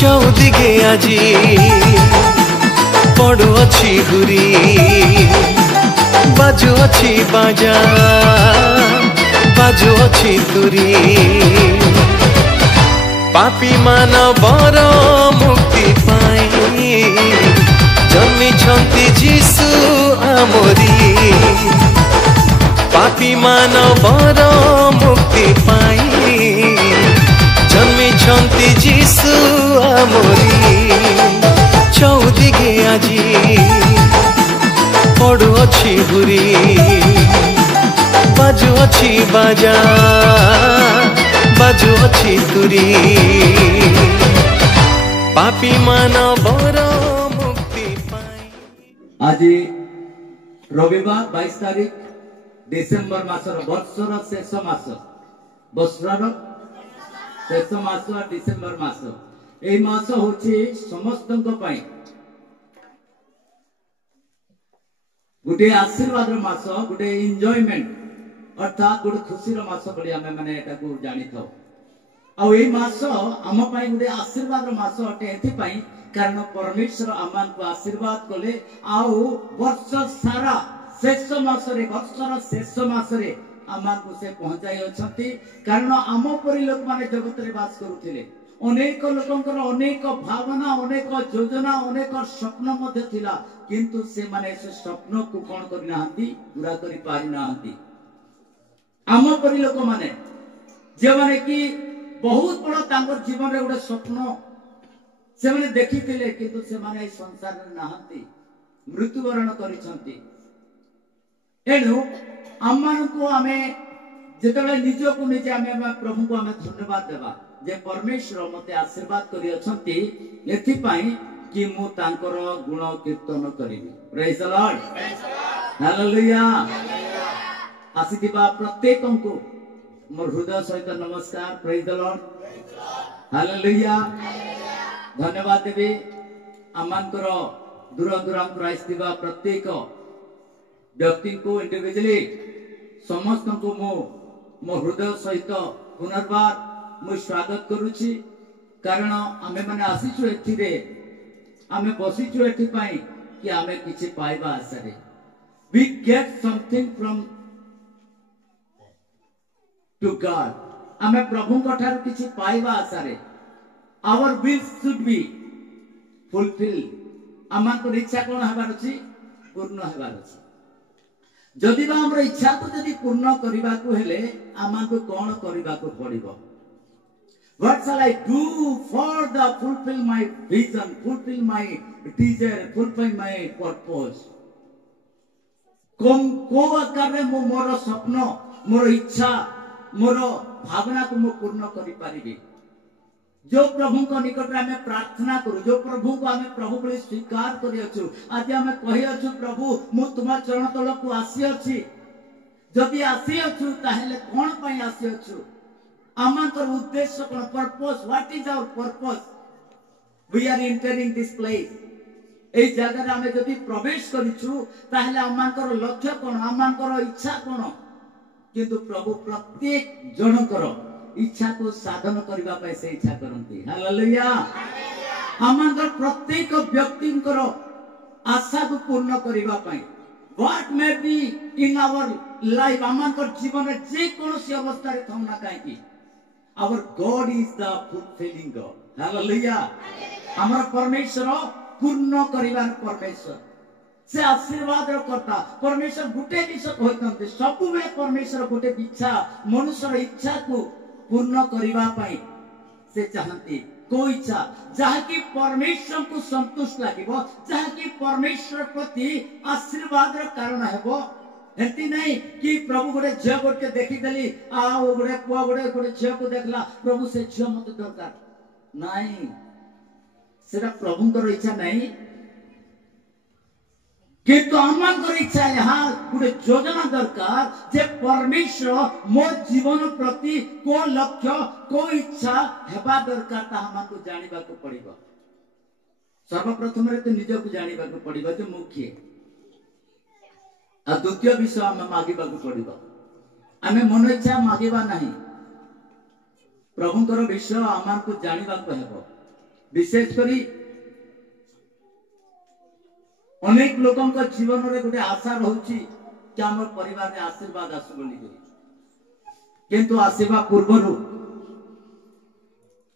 चौदिगे आजी पड़ुअछि घुरी बाजुअछि बाजा बाजुअछि तुरी पापी मानवर मुक्ति पाई जन्मी छंती जीसु आमोरी पापी मानवर मुक्ति पाई जन्मी छंती जीसु आमोरी चौदिगे आजी पड़ुअछि घुरी बाजुअछि बाजा बाजुअछि तुरी पापी मानवर मुक्ति पाई। आज रविवार 22 तारीख डिसेम्बर मासर वर्षर शेष मास वर्षर शेष मास डिसेम्बर मास ए मास होछि समस्तक पई गुटे आशीर्वाद मास गुटे एंजॉयमेंट अर्थात गोटे खुशी मास बोली आमे माने एटा को जानि थाओ आ ए मास आम पई गुटे आशीर्वाद मास अटे एथि पई कारण परमेश्वर आमान को आशीर्वाद कले आउ वर्ष सारा शेष मास रे वर्षर शेष मास रे आमान को से पहुंचाई अछंती कारण आम परि लोक माने जगत रे वास करूथिले अनेक लोकंकर अनेक भावना अनेक योजना अनेक स्वप्न मध्य थिला किंतु से माने से स्वप्न को कोन करि नाहंती पूरा करि पारि नाहंती आम परि लोक माने जे माने कि बहुत बड़ तांगर जीवन रे उडे स्वप्न से माने देखिथिले किंतु से माने संसार रे नाहंती मृत्युवरण करिसंती एनु आमान को आमे जेतबे निजो को निजे आमे प्रभु को आमे धन्यवाद देबा जे परमेश्वर मते आशीर्वाद करि अछंती एथि पई कि मु तांकर गुण कीर्तन करिबी प्रेज द लॉर्ड हालेलुया आसीथिबा प्रत्येक को मोर हृदय सहित नमस्कार प्रेज द लॉर्ड हालेलुया धन्यवाद देबी आमानकर दूर दूरांतर आइथिबा प्रत्येक व्यक्ति को इंडिविजुअली समस्त को मो हृदय सहित पुनर्बार मु स्वागत करूची कारण आमे माने आसीछु एथिरे आमे बसिछु एथि पई कि आमे किछि पाइबा आसरे we get something from to god आमे प्रभु कठार किछि पाइबा आसरे our will should be fulfil आमान को इच्छा कोन हबार अछि पूर्ण हबार अछि जदि बा हमर इच्छा को जदि पूर्ण करिबा को हेले आमान को कोन करिबा को पड़िबो What shall I do for the fulfill my vision, fulfill my desire, fulfill my purpose? को आकार में मोर स्वप्न मोर इच्छा मोर भावना को मो पूर्ण करि पारिबी जो प्रभु को निकट में प्रार्थना करू जो प्रभु को आमे प्रभु बोली स्वीकार करि अछु आज आमे कहि अछु प्रभु मु तुम चरण तल को आसी अछि जदि आसी अछु ताहेले कोन पई आसी अछु आमांकर उद्देश्य कोन purpose what is our purpose we are entering this place ए जगह रे आमे जदि प्रवेश करिछु ताहेले आमांकर लक्ष्य कोन आमांकर इच्छा कोन किंतु प्रभु प्रत्येक जनकर इच्छा को साधन करबा पय से इच्छा करंती हालेलुया आमांकर प्रत्येक व्यक्तिंकर आशा को पूर्ण करबा पय what may be in our life आमांकर जीवन रे जे कोनोसी अवस्था रे थौना काई Our God is the fulfilling God. Hallelujah. हमारा परमेश्वर पूर्ण करिवार परमेश्वर से आशीर्वाद रो करता परमेश्वर गुटे विषय होइतंते सब बेले परमेश्वर गुटे इच्छा मनुष्यर इच्छा को पूर्ण करिवा पई से चाहंती कोई इच्छा जहा कि परमेश्वर को संतुष्ट लागिबो जहा कि परमेश्वर प्रति आशीर्वाद रो कारण हेबो हेती नहीं कि प्रभु गोटे झियो गोटे देखी देली आ गोटे पुआ गोटे झियो को देखला प्रभु से झियो मते दरकार नहीं सेटा प्रभुंकर इच्छा नहीं किंतु आमांकर इच्छा यहाँ गोटे योजना दरकार जे परमेश्वर मो जीवन प्रति को लक्ष्य को इच्छा हेबा दरकार ता हमको जानिबा को पड़िबो सर्वप्रथम रे तो निज को जानिबा को पड़िबो जे मुख्य आ द्वितीय विषय आम मागिबा को पड़िबो आमे मन इच्छा मागिबा नहीं प्रभुंकर विषय आमान को जानिबा को हेबो विशेष करी अनेक लोकों जीवन में गोटे आशा रोची कि आम परिवार में आशीर्वाद आसु बोली किंतु आसवा पूर्वर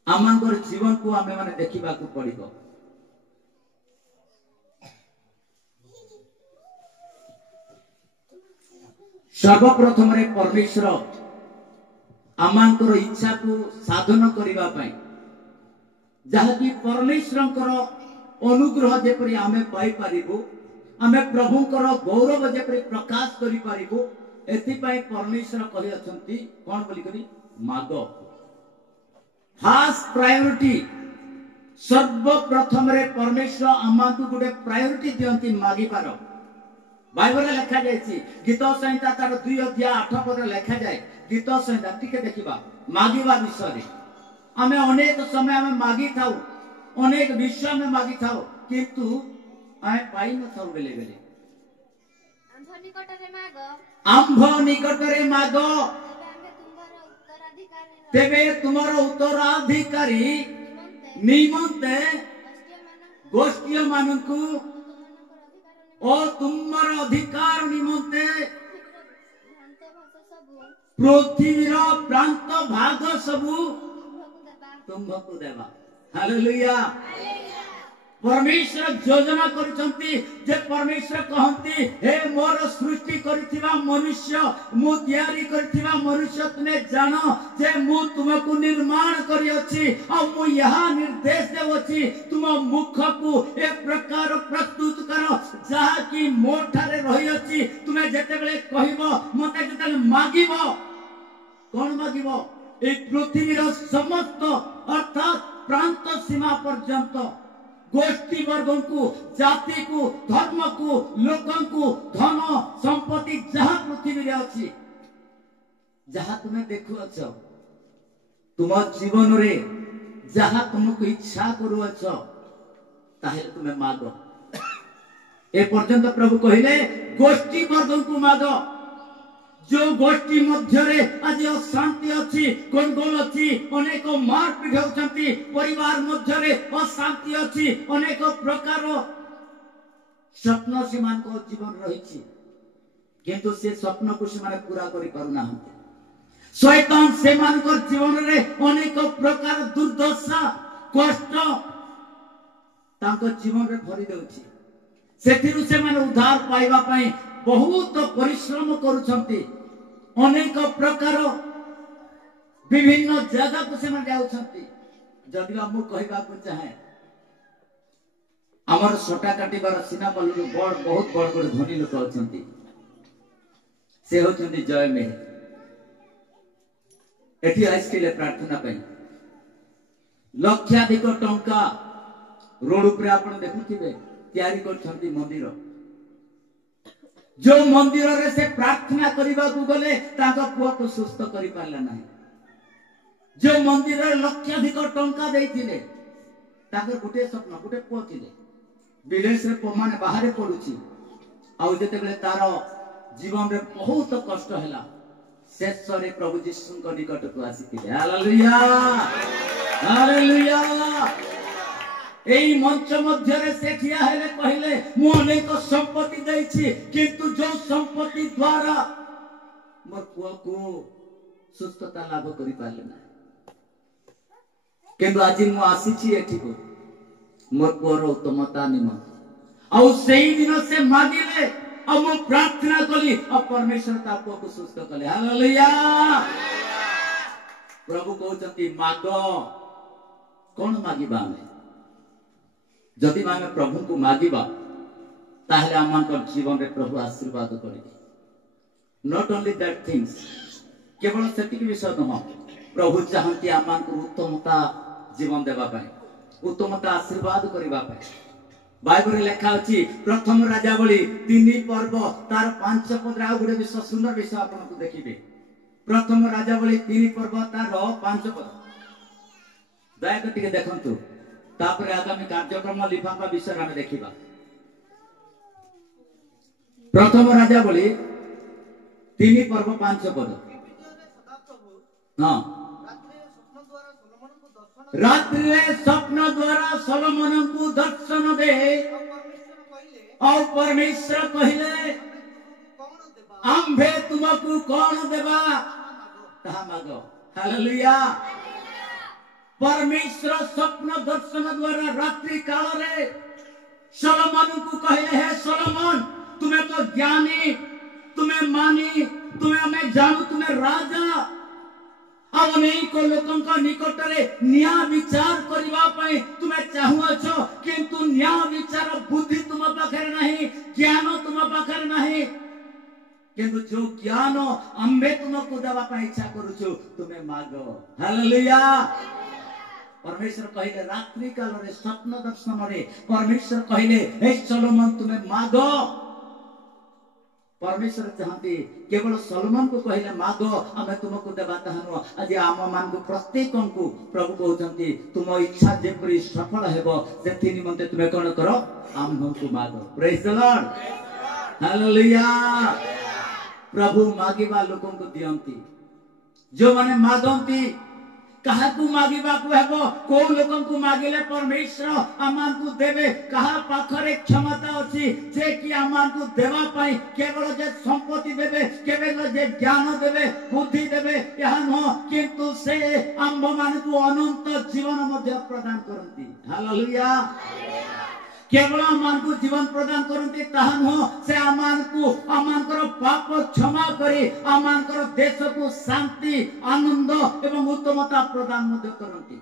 आम जीवन को आम मैंने देखा पड़ो। सर्वप्रथम परमेश्वर आमांकर इच्छा को साधन करने जहाँकि परमेश्वर अनुग्रह जेपरी आमे पाई पारिबु आमे प्रभुंकर गौरव जेपरी प्रकाश करि पारिबु एथिपाई परमेश्वर कहि अछंती कोन बोली करी मागो। फर्स्ट प्रायोरिटी सर्वप्रथम रे परमेश्वर आमाकु गुडे प्रायोरिटी दियंती मागी पारो। बाइबल लिखा जायछि गीत संहिता तार 2 अध्याय 8 पद लिखा जाय गीत संहिता टिके देखिबा मागीबा विषय आमे अनेक समय आमे मागी थाउ अनेक विषय में मागी थाउ किंतु आमे पाई न थाउ बेले बेले आंभ निकटरे मागो तेबे तुमरो उत्तराधिकारी निमंते गोष्ठी मानकु और तुमर अधिकार निमंते पृथ्वीर प्रांत भाग सबु तुम्भकु देवा। हालेलुया। परमेश्वर योजना करिसंती जे परमेश्वर कहंती हे मोर सृष्टि करिथिबा मनुष्य मु तयारी करिथिबा मनुष्य तुमे जानो जे मु तुमको निर्माण करि अछि आ मु यहा निर्देश देवछि तुम मुख को एक प्रकार प्रस्तुत करो जहा कि मोठारे रहि अछि तुमे जेते बेले कहिबो मते जेते मागिबो कोन मागिबो ए पृथ्वीर समस्त अर्थात प्रांत सीमा पर्यंत गोष्ठी वर्ग को जाति को धर्म को लोकं को धन संपत्ति जहाँ पृथ्वी अच्छी जहाँ तुम्हें देखु अछ तुम जीवन रे जहाँ तुमको इच्छा करू अछ ताहे तुम्हें मागो। ए पर्यंत प्रभु कहिले गोष्ठी वर्ग को मागो जो गोष्ठी मध्य आज अशांति अच्छी गंडगोल अच्छी अनेक मारपीट होती परिवार मध्य अशांति अच्छी अनेक प्रकार स्वप्न से जीवन रही किंतु से स्वप्न को से पूरा कर पारुना शैतान से जीवन में अनेक प्रकार दुर्दशा कष्ट जीवन में भरी देउछि सेथिरु से उद्धार पाइबा पई बहुत परिश्रम करुछंती अनेक प्रकार विभिन्न जगह को से जाउछंती जदि हम कहबा को चाहे हमर सोटा काटिबार सीना बलु बड़ बहुत बड़ बड़ धनी लोक अछंती से होछंती जय में एठी आइसकेले प्रार्थना पई लक्षाधिक टंका रोड ऊपर आपण देखुथिबे तयारी करछंती मंदिर जो मंदिर रे से प्रार्थना करबा को गले ताका पुआ को सुस्त करि पारला नाही जो मंदिर रे लक्षाधिक टंका देइथिले ताकर गुटे स्वप्न गुटे पुआ थिले विदेश रे माने बाहर पडुची आ जेते बेले तार जीवन रे बहुत कष्ट हैला शेष रे प्रभु यीशु को निकट को आसीथिले। Hallelujah hallelujah. एई मंच मध्य रे से ठिया हेले कहले मु अनेक संपत्ति दैछि किंतु जो संपत्ति द्वारा मोर पुआ को सुस्थता लाभ करि पाले ना किंतु आज मु आसीछि एठी को मोर पुअर उत्तमता निमंत आ सेई दिन से मागिले आ मु प्रार्थना कली आ परमेश्वर ता पुआ को सुस्थ कले। हालेलुया। प्रभु कहउछंती मागो कोन मागिबा हमें जदि आम प्रभु को मागिबा ताहले आम जीवन में प्रभु आशीर्वाद करेंगे। नॉट ओनली दैट थिंग्स केवल सेतिक विषय नुह प्रभु चाहती आम उत्तमता जीवन देवा पाए उत्तमता आशीर्वाद करबा पाए। बाइबल लिखा अछि प्रथम राजावली 3 पर्व तार 5 पद आ गुडे विषय सुंदर विषय आपन को देखिबे। प्रथम राजावली 3 पर्व तार 5 पद दया करके देखंतु तापर आगामी कार्यक्रम लिफाफा विषय में देखिबा। प्रथम राजावली 3 पर्व 5 पद। हां रात्रि रे स्वप्न द्वारा सोलोमन को दर्शन दे और परमेश्वर कहले आंभे तुमको कौन देवा ताहा मागो। हालेलुया। परमेश्वर स्वप्न दर्शन द्वारा रात्रि काल रे सोलोमन को कहले है सोलोमन तुम्हें तो ज्ञानी तुम्हें मानी तुम्हें मैं जानू तुम्हें राजा अनेक लोकों निकट में न्याय विचार करने तुम्हें चाहुअछ किंतु न्याय विचार बुद्धि तुम पाखे नहीं ज्ञान तुम पाखे नहीं किंतु जो ज्ञान आम्भे तुमको देवा इच्छा करुछु तुम्हें मागो। हालेलुया। परमेश्वर कहले रात्रि काल रे स्वप्न दर्शन रे परमेश्वर कहले हे सोलोमन तुम्हें मागो। परमेश्वर चाहती केवल सोलोमन को कहले मागो आमे तुमको देबा ताहानो आज आम मान को प्रत्येक को प्रभु कहउछंती तुम इच्छा जेपरि सफल हेबो सेथि निमंते तुमे कोन करो आम्भको मागो। Praise the lord. हालेलुया। प्रभु मागिबा लोकन को दियंती जो माने मागंती कहा को मागिबा को हेबो को लोकन को मागिले परमेश्वर आमान को देवे कहा पाखरे क्षमता अछि जे कि आमान को देवा पाई केवल जे संपत्ति देवे केवल जे ज्ञान देवे बुद्धि देवे यह न किंतु से आम्भ मान को अनंत जीवन मध्य प्रदान करंती। हालेलुया। केवल आमान को जीवन प्रदान करते ताहा नुह से आमान को आमानकर पाप क्षमा करी आमानकर देश को शांति आनंद एवं उत्तमता प्रदान मध्य करती।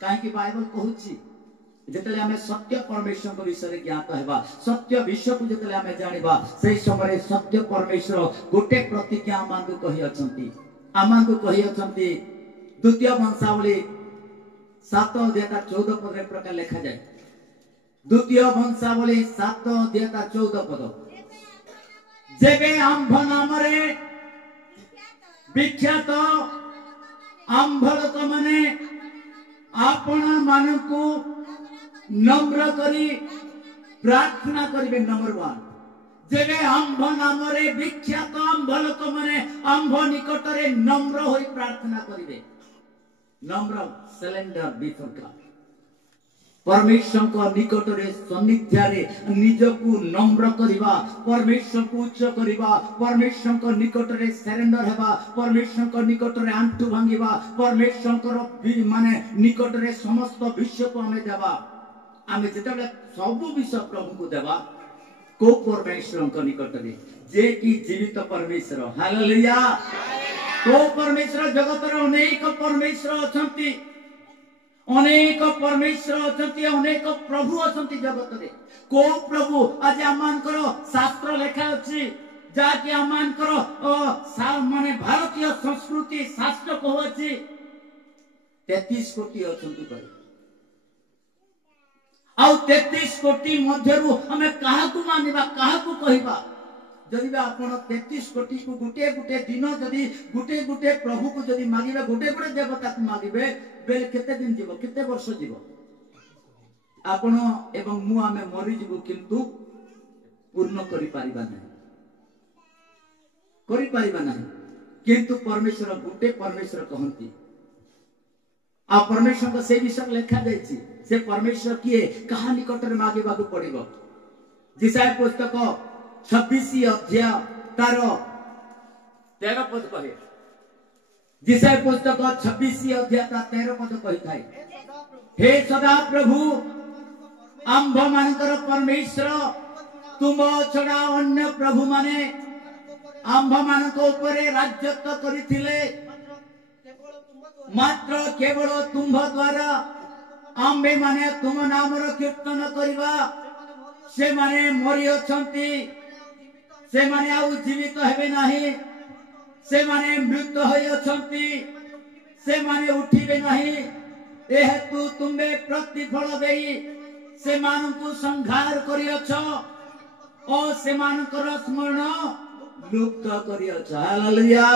कहीं बाइबल कहूची जेतले हमें सत्य परमेश्वर को विषय ज्ञात हेबा सत्य विषय को जेतले हमें जानिबा सेही समय सत्य परमेश्वर गोटे प्रतिज्ञा आमान को कहि अछंती आमान को कहि अछंती द्वितीय वंशावली 7:14 पद रे प्रकार लिखा जाए। द्वितीय वंशावली 7:14 पद जेबे आंभ नाम रे विख्यात आंभ लोक माने आपण मानकु नम्र करी प्रार्थना करिवे। नंबर 1 जेबे आंभ नाम रे विख्यात आंभ लोक माने आंभ निकट रे नम्र होई प्रार्थना करिवे। नम्र सिलेंडर बिफोर गॉड परमेश्वर को निकट रे सन्निध्य रे निज को नम्र करिबा परमेश्वर को उच्च करिबा परमेश्वर को निकट रे सरेंडर हेबा परमेश्वर को निकट रे आंठु भांगिबा परमेश्वर को माने निकट रे समस्त विषय को हमें देबा आमे जेतेबे सब विषय प्रभु को देबा को परमेश्वर को निकट रे जे कि जीवित परमेश्वर। हालेलुया। को परमेश्वर जगत रे अनेक परमेश्वर अछंती अनेक परमेश्वर अछंती अनेक प्रभु अछंती जगत रे को प्रभु आज आमानकर शास्त्र लेखा अछि जाकि आमानकर माने भारतीय संस्कृति शास्त्र कहछि 33 कोटी अछंती भाई आ 33 कोटी मध्यरु हमें काहा को मानिबा काहा को कहिबा जदि आपण 33 कोटी को गुटे गुटे दिन जदि गुटे गुटे प्रभु को जदि मागिबे गुटे गुटे देवता को मागिबे बेले केते दिन जीवो केते वर्ष जीवो आपण एवं मु आमे मरि जीवो किंतु पूर्ण करि पारिबा नहीं किंतु परमेश्वर गुटे परमेश्वर कहंती आ परमेश्वर को से विषय लिखा जायछि से परमेश्वर किए कहा निकट रे मागिबा को पड़िबो। जिसाय पुस्तक 26 अध्याय तार 13 पद कहे जिसाय पुस्तक 26 अध्याय ता 13 पद कहि थाए हे सदा प्रभु आंभ मानकर परमेश्वर तुम छड़ा अन्य प्रभु माने आंभ मानक ऊपर राज्यत्व करिथिले मात्र केवल तुम द्वारा आंबे माने तुम नामर कीर्तन करिबा से माने मरि अछंती से माने आउ जीवित हेबे नाही से माने मृत होई अछंती से माने उठिबे नाही ए हेतु तुमे प्रतिफल देई से मानकु संहार करियछ ओ से मानकर स्मरण लुप्त करियछ। हालेलुया।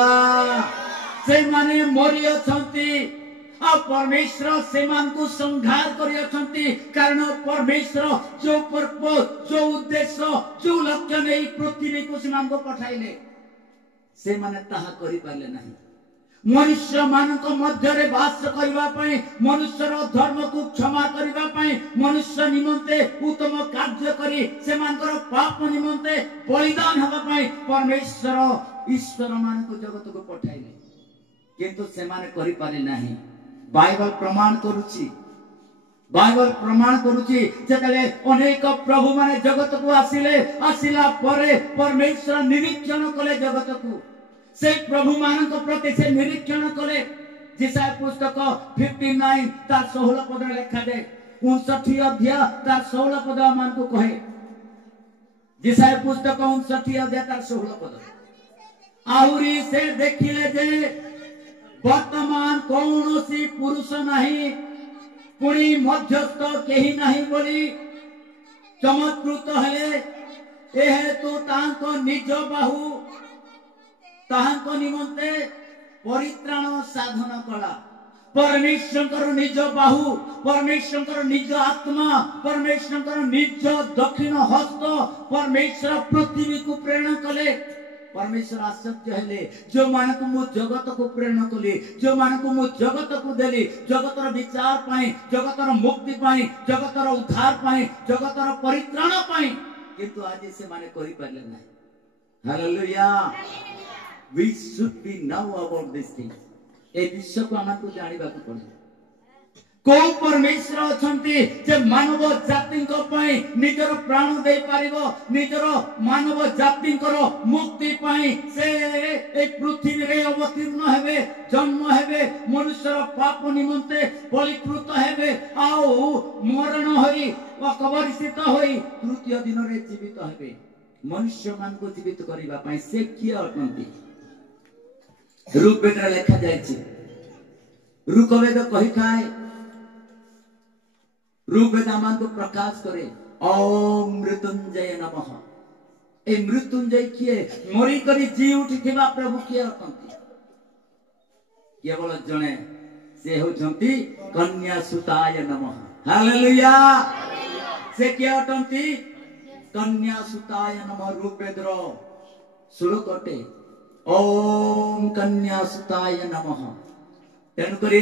से माने मरि अछंती आ परमेश्वर से मानकु संहार करियछंती कारण परमेश्वर जो पर्पस जो उद्देश्य जो लक्ष्य नै पृथ्वी को से मानको पठाइले से माने ताहा करि पाले नाही मनुष्य मानक मध्य बास करबा पई मनुष्यर धर्म को क्षमा करबा पई मनुष्य निमंते उत्तम कार्य करी से मानकर पाप निमंते बलिदान हबा पई परमेश्वर ईश्वर मानक जगत को पठाइले किंतु से माने करि पारे नाही। बाइबल प्रमाण करूची जेतले अनेक प्रभु माने जगत को आसिला परे परमेश्वर निरीक्षण कले जगत को से प्रभु मानक प्रति से निरीक्षण कले। जिसाय पुस्तक 59 तार 16 पद लिखा जाए 59 अध्याय तार 16 पद मान को कहे। जिसाय पुस्तक 59 अध्याय तार 16 पद आहुरी से देखिले जे वर्तमान कौनसी पुरुष नहीं पुणी मध्यस्थ केही नहीं बोली चमत्कृत हेले एहे तो तांको निज बाहु तांको निमंते परित्राण साधन कला। परमेश्वर निज बाहु परमेश्वर निज आत्मा परमेश्वर निज दक्षिण हस्त परमेश्वर पृथ्वी को प्रेरण कले। परमेश्वर आश्चर्य हेले जो मान को मु जगत को प्रेरण कली जो मान को मु जगत को देली जगतर विचार पाई जगतर मुक्ति पाई जगतर उद्धार पाई जगतर परित्राण पाई किंतु आज से माने करि पाले नाही। Hallelujah. We should be know about these things। ए विषय को हमको जानिबा को पड़े को परमेश्वर अछंती जे मानव जाति को पई निजर प्राण दे पारिबो निजर मानव जाति को मुक्ति पाई से ए पृथ्वी रे अवतीर्ण हेबे जन्म हेबे मनुष्यर पाप निमंते बलिकृत हेबे आउ मरण होई अकबरित होई तृतीय दिन रे जीवित हेबे मनुष्य मान को जीवित करिबा पई से किए अटंती। ऋग्वेद लिखा जायछि ऋग्वेद कहि खाए ऋग्वेद मान को प्रकाश करे ओम मृत्युंजय नमः। ए मृत्युंजय किए मरी करी जी उठिथिबा प्रभु किए अटंती केवल जणे से होचंती कन्या सुताय नमः। हालेलुया। से किए अटंती कन्या सुताय नमः। ऋग्वेद श्लोक अटे ओम कन्या सुताय नमः। तेणु करी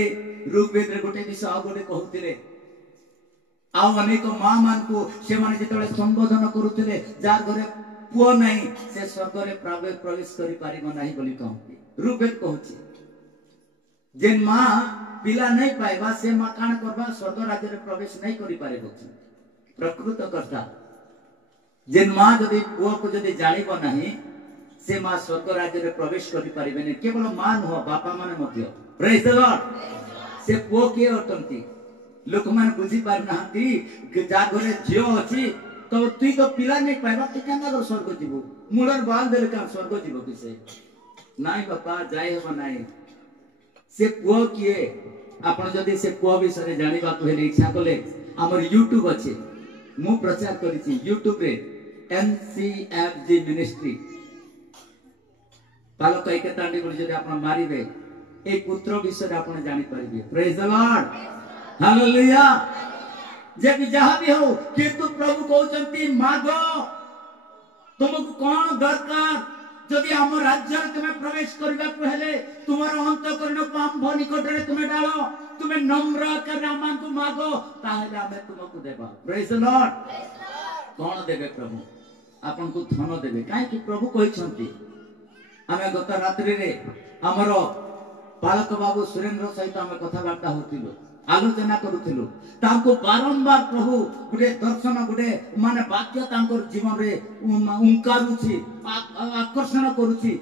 ऋग्वेद रे गोटे विषय आ गोटे कहउतिले आ अनेक मां मान को से माने जेतले संबोधन करूतिले जार घरे पुओ नाही से स्वर्ग रे प्रवेश करि पारिबो नाही बोली कहउति। ऋग्वेद कहउछि जेन मां पिला नहीं पाइबा से मां कान करबा स्वर्ग राज्य रे प्रवेश नहीं करि पारिबो। प्रकृत कर्ता जेन मां जदि पुओ को जदि जानिबो नाही से मां स्वर्ग राज्य रे प्रवेश करि पारिबेनी। केवल मां नुह बापा माने मध्य प्रेज द लॉर्ड से पुओ के अटंती लोक मान बुझी पार नाहंती जा घरे झियो अछि तो तुई तो पिला नहीं पाइबा त केना स्वर्ग जीवो मुडर बाल देले का स्वर्ग जीवो किसे नाही बापा जाय हो नाही। से पुओ किए आपण जदी से पुओ विषय जानिबा को हेले इच्छा कले हमर YouTube अछि मु प्रचार करिछि YouTube रे NCFG मिनिस्ट्री पालो कई के तांडी बोल जदी आपण मारिबे ए पुत्र विषय आपण जानि परिबे। Praise the lord. हालेलुया। जे भी जहां भी हो किंतु प्रभु कहउचंती मागो तुमको कोन दरकार जदि हम राज्य तुम्हें प्रवेश करबा को हेले तुमर अंतःकरण को आंभ निकट रे तुमे डालो तुमे नम्र कर आमान को मागो ताहे हमें तुमको देबा। Praise the Lord. कोन देबे प्रभु आपन को धन देबे काहे कि प्रभु कहिसंती हमें गत रात्रि रे हमर बालक बाबू सुरेंद्र सहित हमें कथा वार्ता होतिलो आलोचना करूथिलु तांको बारंबार प्रभु गुडे दर्शन गुडे माने वाक्य तांकर जीवन रे उंकारुछि आकर्षण करूछि।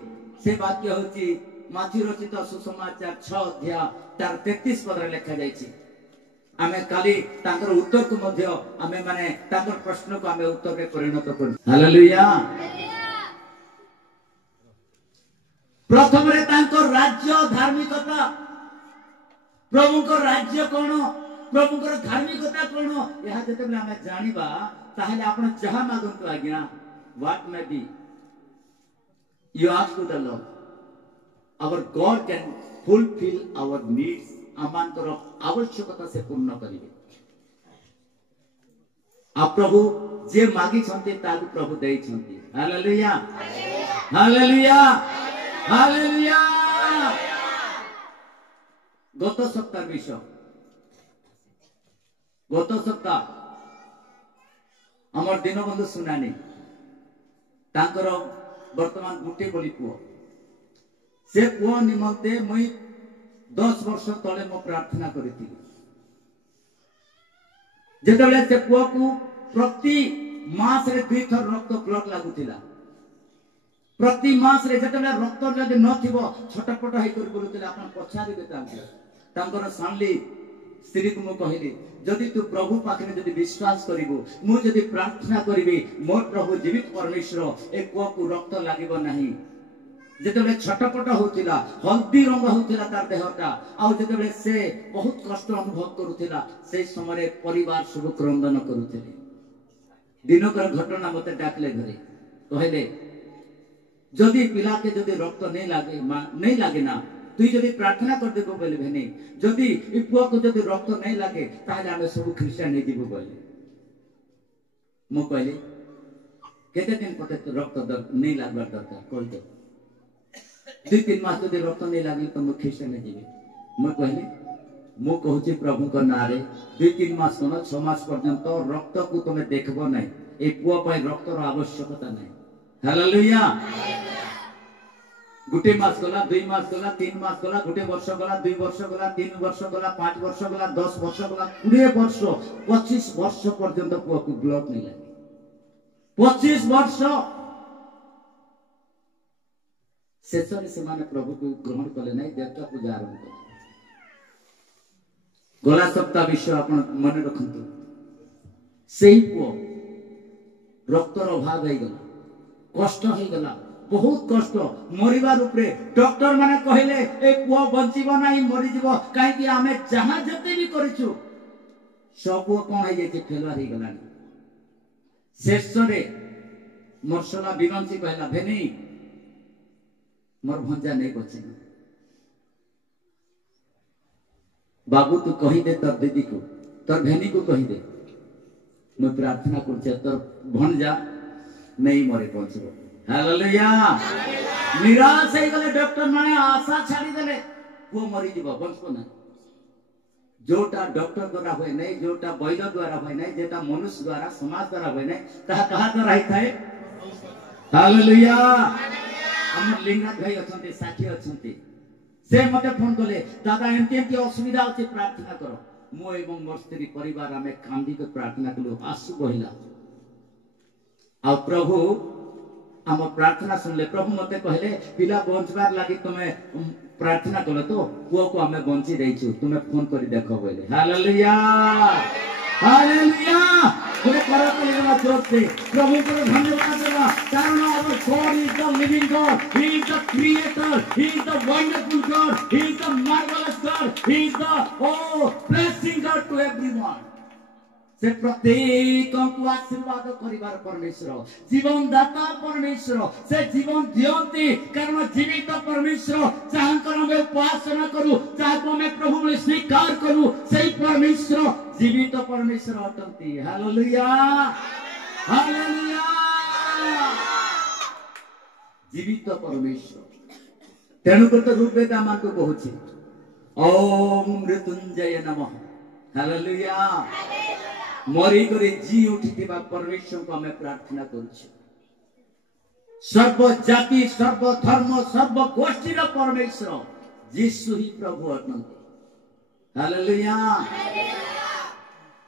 से वाक्य होछि माथि रचित सुसमाचार 6 अध्याय तार 33 पद रे लिखा जायछि। आमे काली तांकर उत्तर को मध्य आमे माने तांकर प्रश्न को आमे उत्तर रे परिणत करू। हालेलुया। प्रथम रे तांकर राज्य धार्मिकता प्रभु को राज्य कोन प्रभु को धार्मिकता कोन यहा जते बेला हमें जानिबा ताहले आपण जहा मागंतु आज्ञा what may be you ask to the Lord our God can fulfil our needs आमान को आवश्यकता से पूर्ण करिवे। आ प्रभु जे मागी छंती ताकू प्रभु देई छंती। हालेलुया हालेलुया हालेलुया गत सप्ताह विषय गत सप्ताह आमर दीनबंधु सुनानी तांकर वर्तमान गुटे बोली पुओ से पुओ निमंते मुई 10 वर्ष तले मो प्रार्थना करिथि जेतेबेले से पुओ को प्रति मास रे 2 थर रक्त ब्लड लागुतिला प्रति मास रे जेतेबेले रक्त जदि नथिबो छटपट हेइ कर बोलुतिला अपन पछारी बेतांके तांकर सानली स्त्री को मु कहली जदि तू प्रभु पाखरे जदि विश्वास करिवो मु जदि प्रार्थना करिवि मोर प्रभु जीवित परमेश्वर ए पुओ को रक्त लागिबो नाही जेतेबेले छटपट होतिला हल्दी रंग होतिला तार देहटा आ जेतेबेले से बहुत कष्ट अनुभव करुतिला से समय परिवार सब क्रंदन करुतिले दिनकर घटना मते डाकले घरे कहले जदि पिला के जदि रक्त नहीं लागे ना तुई जदि प्रार्थना कर देबो बोले भेनी जदि ई पुआ को जदि रक्त नहीं लागे ताले आमे सब ख्रिस्टियन नहीं दिबो बोले मो कहले केते दिन पते रक्त नहीं लागबार दरकार कहि दे 2-3 मास जदि रक्त नहीं लागले तो मो ख्रिस्टियन नहीं दिबे मो कहले मो कहूची प्रभु को नारे 2-3 मास न 6 मास पर्यंत रक्त को तुमे देखबो नहीं ए पुआ पय रक्त रो आवश्यकता नहीं हालेलुया गुटे मास गला 2 मास गला 3 मास गला गुटे वर्ष गला 2 वर्ष गला 3 वर्ष गला 5 वर्ष गला 10 वर्ष गला 20 वर्ष 25 वर्ष पर्यंत पुआ को ब्लड नहीं लागे 25 वर्ष शेषरे से माने प्रभु को ग्रहण कले नहीं देवता पूजा आरंभ कले गला सप्ताह विषय अपन मन रखंतु सेही पुओ रक्तर अभाव हो गला कष्ट हो गला बहुत कष्ट मरिबार उपरे डॉक्टर माने कहले ए पुओ बंचिबो नाही मरि जिवो काहे कि आमे जहां जते भी करिछु सब पुओ कोन है जे फेलर हो गला शेषरे मरसला बिरंची कहला भेनी मोर भंजा नहीं बचे बाबू तू कही दे तोर दीदी को तोर भेनी को कही दे मैं प्रार्थना कर तोर भंजा नहीं मरे पहुंचबो हालेलुया निराश हो गले डॉक्टर माने आशा छाड़ी देले वो मरी जीव बंचबो ना जोटा डॉक्टर द्वारा होय नहीं जोटा वैद्य द्वारा होय नहीं जेटा मनुष्य द्वारा समाज द्वारा होय नहीं ताहा कहा द्वारा ही थाए हालेलुया हमर लिंगात भाई अछंती साथी अछंती से मते फोन कले दादा एमती असुविधा अछि प्रार्थना करो मो एवं मोर स्त्री परिवार आमे कांदी के प्रार्थना कलु आसु बहिला आ प्रभु हम प्रार्थना सुनले प्रभु मते कहले पिला बंचबार लागि तमे प्रार्थना कलो तो पुओ को हमें बंची देइछु तुमे फोन करी देखो बोले हालेलुया हालेलुया पूरे करो के लिए जोर से प्रभु को धन्यवाद देवा कारण our God is the living God he is the creator he is the wonderful God he is the marvelous God he is the blessing God to everyone से प्रत्येक को आशीर्वाद करिवार परमेश्वर जीवन दाता परमेश्वर से जीवन दियंती कारण जीवित परमेश्वर जाहंकर हम उपासना करू जाको में प्रभु में स्वीकार करू सही परमेश्वर जीवित परमेश्वर अटंती हालेलुया हालेलुया जीवित परमेश्वर तेणुकर रूपे आम को कहूँ ओम मृत्युंजय नमः हालेलुया मरी करे जी उठिथिबा परमेश्वर को हमें प्रार्थना करूछु सर्व जाति सर्व धर्म सर्व गोष्ठी रो परमेश्वर यीशु ही प्रभु अटंती हालेलुया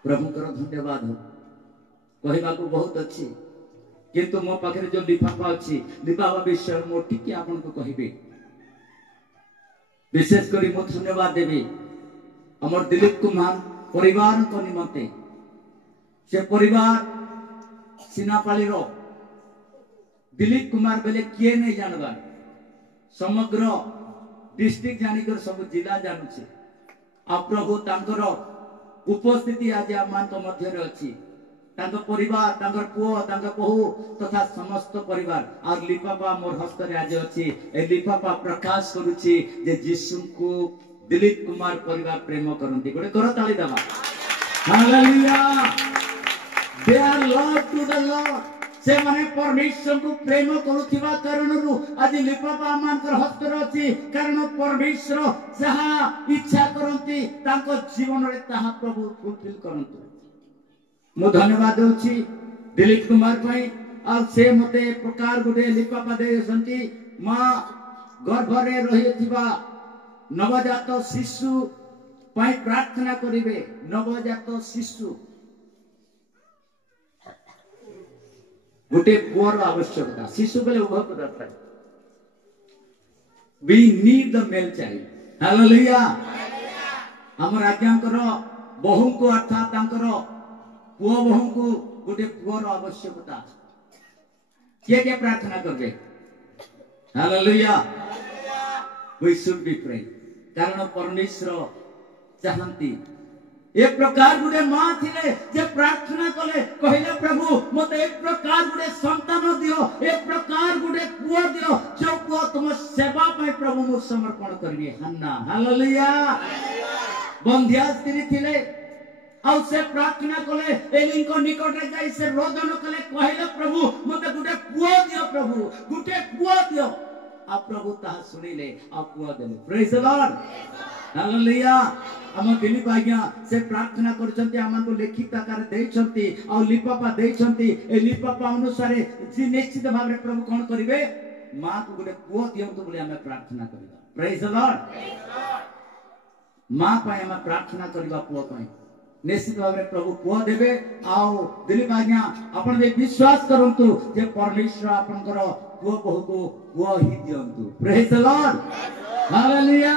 प्रभु कर धन्यवाद हो कहबा को बहुत अच्छी किंतु मो पाखरे जो लिफाफा अच्छी लिफाफा विषय मो टिके आपन को कहबे विशेष करी मो धन्यवाद देबे हमर दिलीप कुमार परिवार को निमंते से परिवार सिनापाली रो दिलीप कुमार बेले किए नहीं जानबार समग्र डिस्ट्रिक्ट जानिकर सब जिला जानुछे आ प्रभु तांकर उपस्थिति आज आमान तो मध्य रे अछि तांकर परिवार तांकर पुओ तांकर बहू तथा समस्त परिवार और लिफाफा मोर हस्त रे आज अछि ए लिफाफा प्रकाश करूछि जे यीशु को दिलीप कुमार परिवार प्रेम करंती गोटे कर ताली दबा hallelujah they are Lord to the Lord से माने परमेश्वर को प्रेम करुथिबा कारणरू आज लिपापा मानकर हस्तर अछि कारण परमेश्वर जहा इच्छा करंती तांको जीवन रे ताहा प्रभु फुलफिल करंतु मु धन्यवाद देउछि दिलीप कुमार पई आ से मते प्रकार गुटे लिपापा देसंती मां गर्भ रे रहिथिबा नवजात शिशु पई प्रार्थना करिवे नवजात शिशु गुटे पुअर आवश्यकता शिशु बेले उभय पदार्थ we need the male child hallelujah हमर आज्ञाकर बहु को अर्थात तांकर पुओ बहु को गुटे पुअर आवश्यकता के प्रार्थना करबे hallelujah we should be pray कारण परमेश्वर चाहंती एक प्रकार गुटे मां थिले जे प्रार्थना कले कहिले प्रभु मते एक प्रकार गुटे संतान दियो एक प्रकार गुटे पुओ दियो जो पुओ तुम सेवा पय प्रभु मु समर्पण करबी हन्ना हालेलुया बंध्या स्त्री थिले आ से प्रार्थना कले एलिन को निकट रे जाई से रोदन कले कहिले प्रभु मते गुटे पुओ दियो प्रभु गुटे पुओ दियो आ प्रभु ताहा सुनिले आ पुओ देले प्रेज द लॉर्ड हालेलुया हम दिलीप आज्ञा से प्रार्थना करछंती हमन को लिखित आकार देछंती आ लिपापा देछंती ए लिपापा अनुसार जी निश्चित भाव रे प्रभु कोन करिवे मां को गुटे पुओ दियंतु बोली हम प्रार्थना करिबा प्रेज द लॉर्ड मां पय हम प्रार्थना करिबा पुओ पय निश्चित भाव रे प्रभु पुओ देबे आओ दिलीप आज्ञा आपण जे विश्वास करंतु जे परमेश्वर आपनकर पुओ बहु को पुओ ही दियंतु प्रेज द लॉर्ड हालेलुया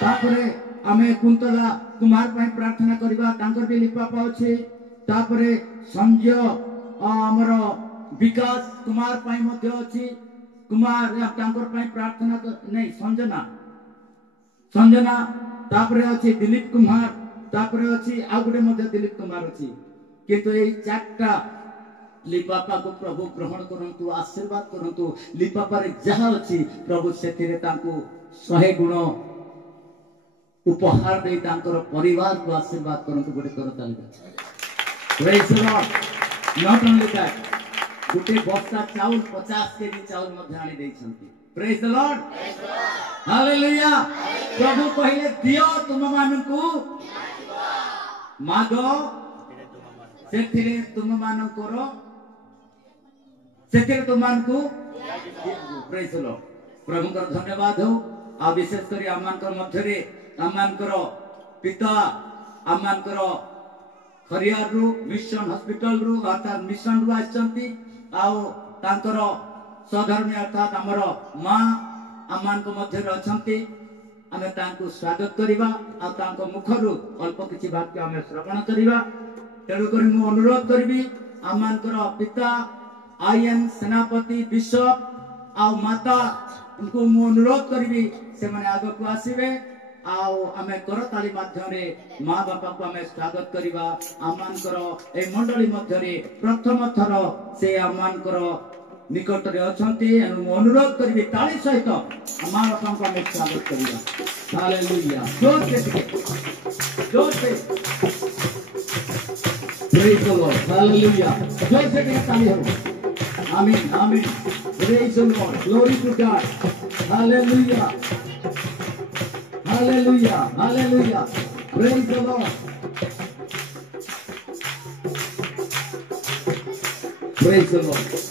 तापरे आमे कुंतला कुमार पय प्रार्थना करिबा तांकर भी लिपापा अछि तापरे संजय हमर विकास कुमार पय मध्ये अछि कुमार तांकर पय प्रार्थना नहीं संजना तापरे अछि दिलीप कुमार तापरे अछि आ गुटे मध्ये दिलीप कुमार अछि किंतु ए चारटा लिपापा को प्रभु ग्रहण करंतु आशीर्वाद करंतु लिपापा रे जहा अछि प्रभु सेथिरे तांको 100 गुण उपहार दे तांकर परिवार को आशीर्वाद करंतु गुटे करताली praise the Lord not only that गुटे बस्ता चाउल 50 केजी चाउल मध्ये आनी दैछंती प्रेज द लॉर्ड हालेलुया प्रभु कहिले दियो तुम मानकु मागो सेथिरे तुम मानकर सेथिरे तुम मानकु प्रेज द लॉर्ड प्रभु कर धन्यवाद हो आ विशेष करी आमानकर मध्य रे आमानकर पिता आमानकर खरियार रु मिशन हॉस्पिटल रु अर्थात मिशन रु आछंती आउ तांकर सधर्मी अर्थात हमर मां आमानक मध्य रे अछंती आमे तांको स्वागत करिबा आ तांको मुखरु अल्प किछि वाक्य आमे श्रवण करिबा तेणु करी मु अनुरोध करबी आमानकर पिता आईएन सेनापति बिशप आ माता उनको मु अनुरोध करबी से माने आगो को आसीबे आओ आमे करताली माध्यम रे मां बापा को आमे स्वागत करिबा आमानकर ए मंडली मध्य रे प्रथम थर से आमानकर निकट रे अछंती एनु अनुरोध करबी ताली सहित मां बापा को आमे स्वागत करिबा हालेलुया जोर से प्रेज द लॉर्ड हालेलुया जोर से ताली हो आमीन आमीन praise the Lord glory to God hallelujah Hallelujah, hallelujah, praise the Lord, praise the Lord.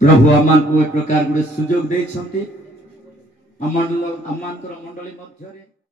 प्रभु आमान को एक प्रकार गुटे सुजोग देछंती अमानकर मंडली मध्य रे